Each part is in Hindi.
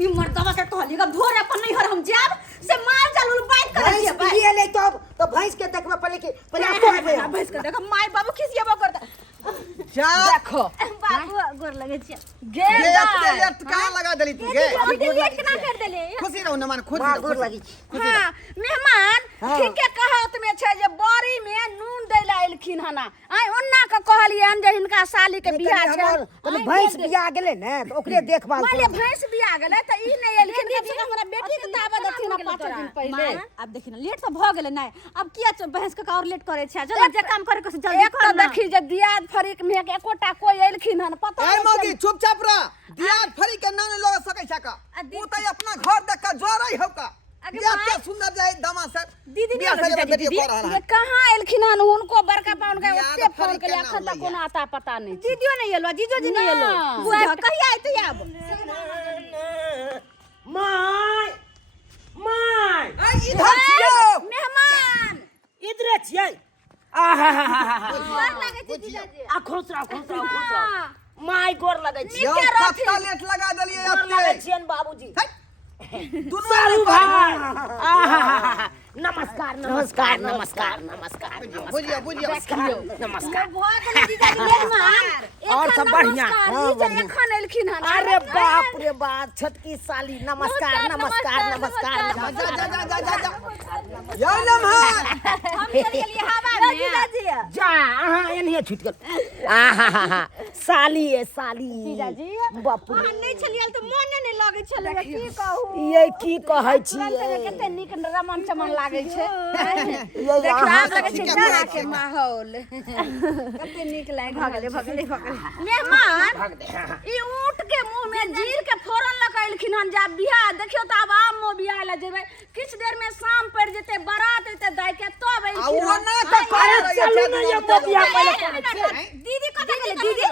ई मर्दवा के कहलिएगा भोर अपन नहीं हर हम जाब से मार जालू बात करे भैंस छिए पिए ले तो भैंस के देखबे पहले आपको हेबे भैंस के देख माय बाबू खिसियाबो करता जा देखो बाबू गोर लगे छिए गे लेट कहां लगा देली तू गे लेट केना कर देले खुशी रहू न मान खुशी मार गोर लगी हां मेहमान ठीक है कहत में छै जे बड़ी में नून दैला एलखिन हना आई ओन्ना के कहलियन जे हिनका साली के बियाह छै तो भैंस बिया गेले ने तो ओकरे देखभाल माले भैंस बियाह गेलै त ई नहीं एलखिन कम से कम हमरा बेटी के दावा देथिन 5 दिन पहले अब देखिन लेट से भ गेलै नै अब किया भैंस के और लेट करे छै जल्दी जे काम करे के जल्दी कर देखी जे दियाद फरीक में के एकोटा कोई एलखिन हन पता ए मौगी चुपचाप रह दियाद फरी के नाम लग सकै छै का तू त अपना घर देख के जोरै हो का ये क्या सुंदर जाए दमा से दीदी बियाह से बेटी को रहा ये कहां एलखिन हन उनको बड़का पाउन के ओते फोन के अखन तक कोनो आता पता नहीं दीदियो नहीं एलो जीजो जी नहीं एलो बुझ कहिया आइते आब माय माय इधर छियो मेहमान इधर छियै आहा हा हा हा गोर लगे छी जीजाजी आ खुश रहो माय गोर लगे छी यो कत्ता लेट लगा देलिए गोर लगे अते छियन बाबूजी दुनू सारू भाई आहा नमस्कार नमस्कार नमस्कार नमस्कार बुझियो बुझियो नमस्कार बहुत जीजाजी मेहमान और सब बढ़िया जीजा एखन एलखिन हन अरे बाप रे बाप छटकी साली नमस्कार नमस्कार नमस्कार जा जा जा जा जा जा यो लम्हा हम चल गेलिए हवा में जीजाजी जा अहाँ एनहिए छूट गेल आहा साली ए साली जीजाजी बाप रे नहीं छलियल त मोने नहीं लागे छले की कहू ये की कहै छी कते नीक रमन चमन लागे छै ये देखा लगे छै जरा के माहौल कते नीक लाग भगले मेहमान ई ऊंट के मुंह में जीर के फोरन लगाइलखिन हन जा बियाह देखियो त अब आम मो बियाह ला जेबै किछ देर में शाम पड़ जेते बारात एते दाई के तब एलखिन वो ना त करे चलू न ये तो बियाह पहले करे छै दीदी कते गेले दीदी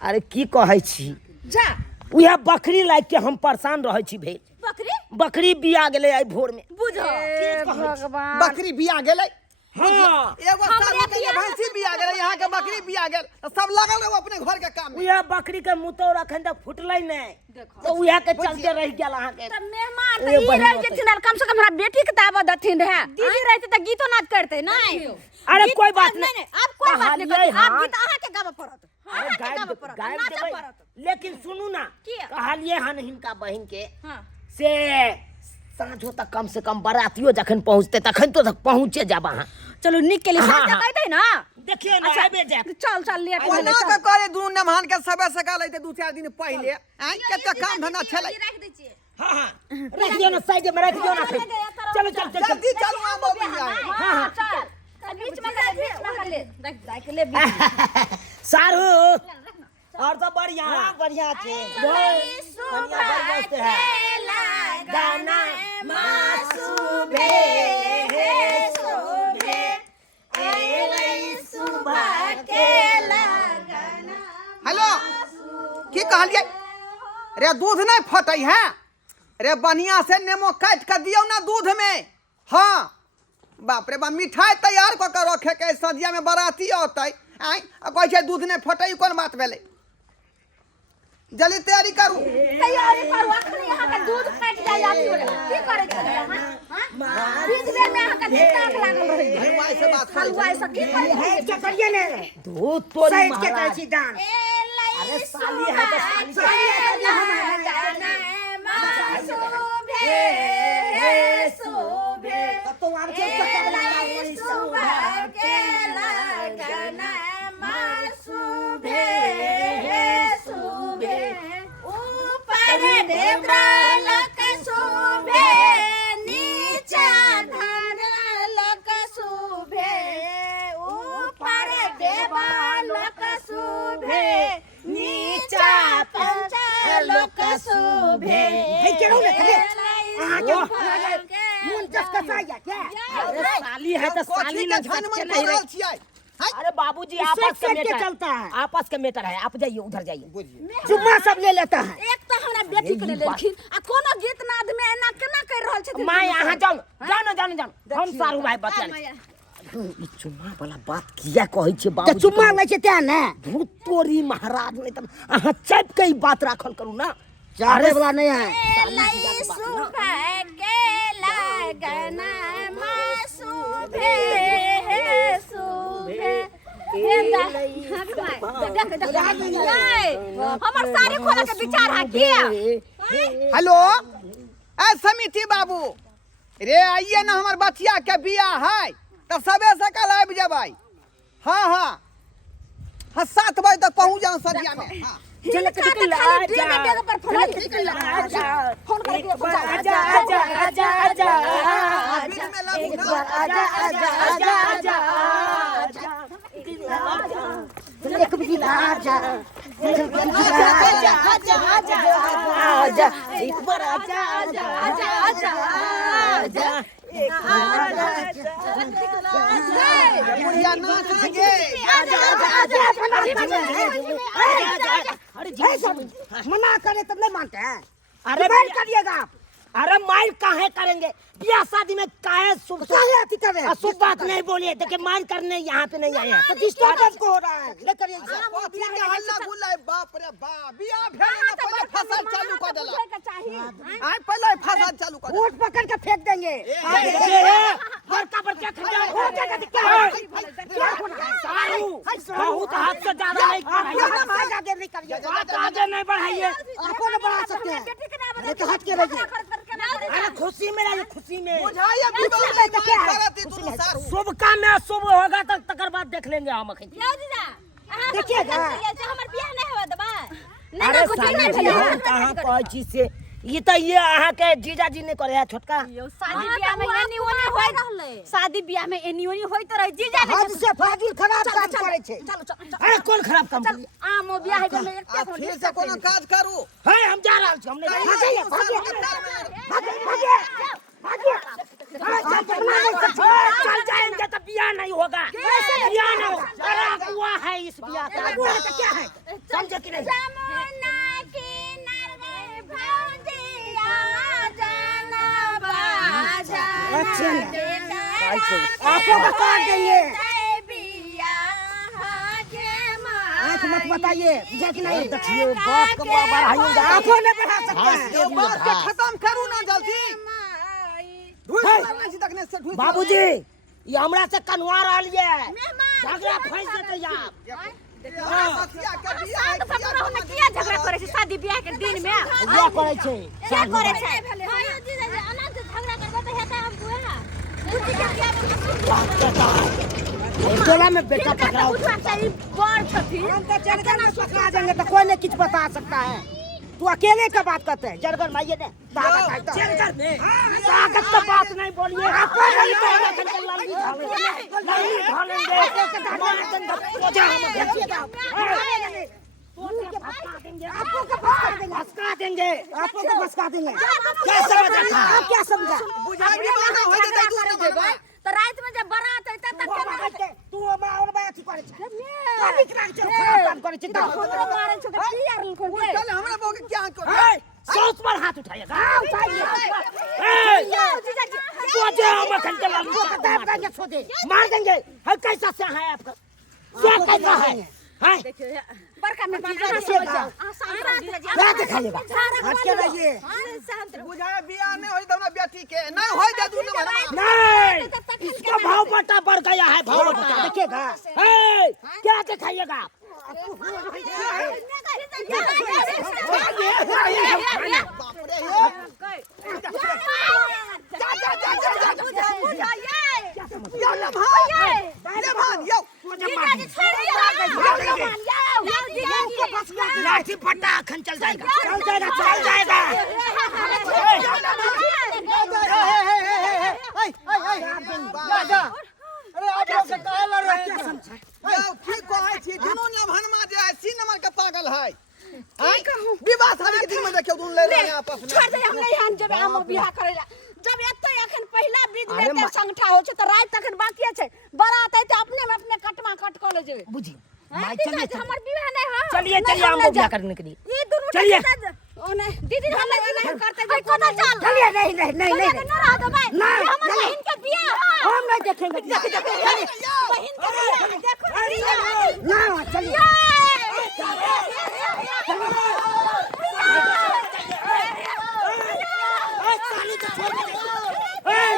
अरे की कहै छी जा उहे बकरी लाग के हम परेशान रहै छी भेल बकरी बिया गेले आई भोर में बुझो भगवान बकरी बिया गेलै हां एगो साल के भैंसी बिया गेलै यहां के बकरी बिया गेल सब लागल रहो अपने घर के काम में उहे बकरी के मुतौर अखन तक फुटलै नै तो उहे के चलते रह गेल अहाँ के त मेहमान त ई रह जेथिन और कम से कम हमरा बेटी के दावा दथिन रहे दीदी रहते त गीतो नाच करते नहीं अरे कोई बात नहीं अब कोई बात नहीं करते आप गीत अहाँ के गावे पड़त गायब देबै लेकिन सुनू ना कहलिए हन हिनका बहिन के हां से साँझो तक कम से कम बरातियो जखन पहुंचते तखन तो तक पहुंचे जाब अहाँ चलो निक के लिए साथ कहते ना देखिए ना आबे जा चल लेट ओना भेले के करे दुनू नमहान के सबे सका लेते 2-4 दिन पहले आई कते काम धंधा छलै रख दै छियै हां रख दियो ना साइड में रख दियो ना चलो चल चल जल्दी चल आ बबी जाए हां चल बीच में कर ले रख ले बीच सारू और सब बढ़िया बढ़िया छे बढ़िया बजते है गाना मासुबे सुबे एलै सुबह के लगना हेलो की कहलिए रे दूध नहीं फटै है रे बढ़िया से नेमो काट के दियो ना दूध में हां बाप रे बा मिठाई तैयार क के रखे के सदिया में बराती होतै आई कहै छै दूध नहीं फटै कोन बात भेलै जल्दी तैयारी करू अखन यहां के दूध फट जाय आती हो की करे छै हां बीच देर में यहां के ताक लागल रही हलवाई से बात कर हलवाई से की करे है क्या करिए ने दूध तोरी साइड के महाराज कहै छी दान अरे साली है तो साली तो आप के साली है तो साली न झटके नहीं रही छियै अरे बाबूजी आपस का मैटर चलता है आपस का मैटर है आप जाइए उधर जाइए बुझिए चुम्मा सब ले लेता है एक तो हमरा बेटी के लेलखिन आ कोनो गीत नाद में एना केना कर रहल छथिन मां यहां जाओ जाओ हम सारू भाई बतिया ई चुम्मा वाला बात किया कहै छै बाबू त चुम्मा लै छै त ने भूत तोरी महाराज नहीं त अहाँ चप के ई बात राखल करू ना चाहने वाला नहीं है। लई सुबह के लगन सुबह हमर सारी खोला के विचार है किया। हेलो ए समिति बाबू, रे आइए ना हमार बचिया के बियाह है तो सबे से कल आबि जेबै। हाँ हाँ हाँ 7 बजे तक पहुँच जाओ सरिया में। हाँ। चल के फोन करके आजा आजा आजा आजा बिल में लागू ना। आजा आजा आजा आजा एक बिल आजा आजा आजा आजा आजा एक बार आजा आजा आजा आजा आजा बुढ़िया नाच लगे। अरे मना करे तब नहीं मानते हैं। अरे बैठ करिएगा आप। अरे माइल काहे करेंगे, ब्याह शादी में काहे शुभ अशुभ बात नहीं बोलिए। देखिए माइल करने यहाँ पे नहीं आए हैं तो डिस्टर्ब को हो रहा है। ले करिए हल्ला गुल्ला बाप रे बाप, बियाह भेल ना पहले फसल चालू कर देला। आइ पहले फसल चालू कर। ऊँट पकड़ के फेंक देंगे। बड़का बड़का खंडा हो जाएगा तो क्या बहुत हाथ से ज्यादा नहीं करिए, आगे नहीं बढ़ाइए। आपको नहीं बढ़ा सकते हैं, तो हट के रहिए। अरे खुशी में रहिए, खुशी में। शुभ काम में शुभ होगा तो तकर बाद देख लेंगे हम। देखिएगा अरे कहाँ कोई चीज से ये तो ये अहाँ के जीजा जी ने करे है छोटका। शादी ब्याह में एनी ओनी होइत रहे जीजा ने हद से फाजिल खराब काम करे छे। अरे कौन खराब काम करे? आम ब्याह में फिर से कोनो काज करू। है हम जा रहल छी, हम नहीं भागिए भागिए चल जाएंगे तो ब्याह नहीं होगा। ब्याह नहीं होगा, अरे हुआ है इस ब्याह का। हुआ है तो क्या है समझे कि नहीं? अच्छा आपको बता देंगे, आँख मत बताइए मुझे कि नहीं। देखिए बात को बढ़ाइएगा, आँखों नहीं बढ़ा सकते। बात के खत्म करू ना जल्दी। बाबूजी ये हमरा से कन्वा रहल है, झगड़ा फंस जेतै आप। किया झगड़ा करे छै शादी ब्याह के दिन में? ये करे छै क्या करे छै? अनंत झगड़ा करबो त हेता हम बुआ बुद्धि के क्या टोला में बेटा पकड़ाओ। बड़ छथिन हम तो चल के ना पकड़ा देंगे तो कोई नहीं कुछ बता सकता है। तू अकेले का बात करते हैं, जरगर माइये ने ताकत है जरगर में ताकत का बात नहीं बोलिए। आपको नहीं कहना कि लल्ली भालेंगे पूजा हम देखिएगा आपको का फंसा देंगे, आपको का फंसा देंगे। क्या समझा था आप, क्या समझा? तो रात में जब बारात है तब तक तू और बात करे छ कभी काम करे छ तो मारे छ त की यार लखन के चल हमरा बोके क्या कर। सोच पर हाथ उठाइएगा, उठाइए। सोचे हम खंडे लाल को दाब देंगे, सोचे मार देंगे। है कैसा से है आपका, क्या कैसा है? हां बड़का में क्या दिखाइएगा? हट के रहिए। बुझाए बियाह नहीं होई दवना बेटी के नहीं होई दे दूनो भरमा। नहीं इसका भाव बटा बढ़ गया है, भाव बटा देखिएगा। है क्या दिखाइएगा? लाठी फटा खन चल जाएगा, चल जाएगा, चल जाएगा। अरे आप लोग से काहे लड़ रहे हैं? ठीक कहै छी, दुनू ने भनमा जे है सी नंबर के पागल है। विवाह शादी के दिन में देखियो दुन ले रहे आपस में। छोड़ दे, हम नहीं हम जब हम बियाह करेला जब एते एखन पहला विध में ते संगठा हो छै त रात तक बाकी छै। बारात है त अपने में अपने कटमा कट क ले जेबे। बुझी माय चलिए, हमर विवाह नहीं है। चलिए चलिए हम बियाह करने के लिए ये दोनों चलिए। ओ नहीं दीदी हम नहीं करते भाई को चल चलिए। नहीं नहीं नहीं नहीं ना रह दो भाई नहीं, हमर बहन के बियाह हम नहीं देखेंगे। बहन के बियाह देखो ना चलिए।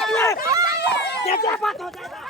रुकिए, क्या बात हो जाएगा?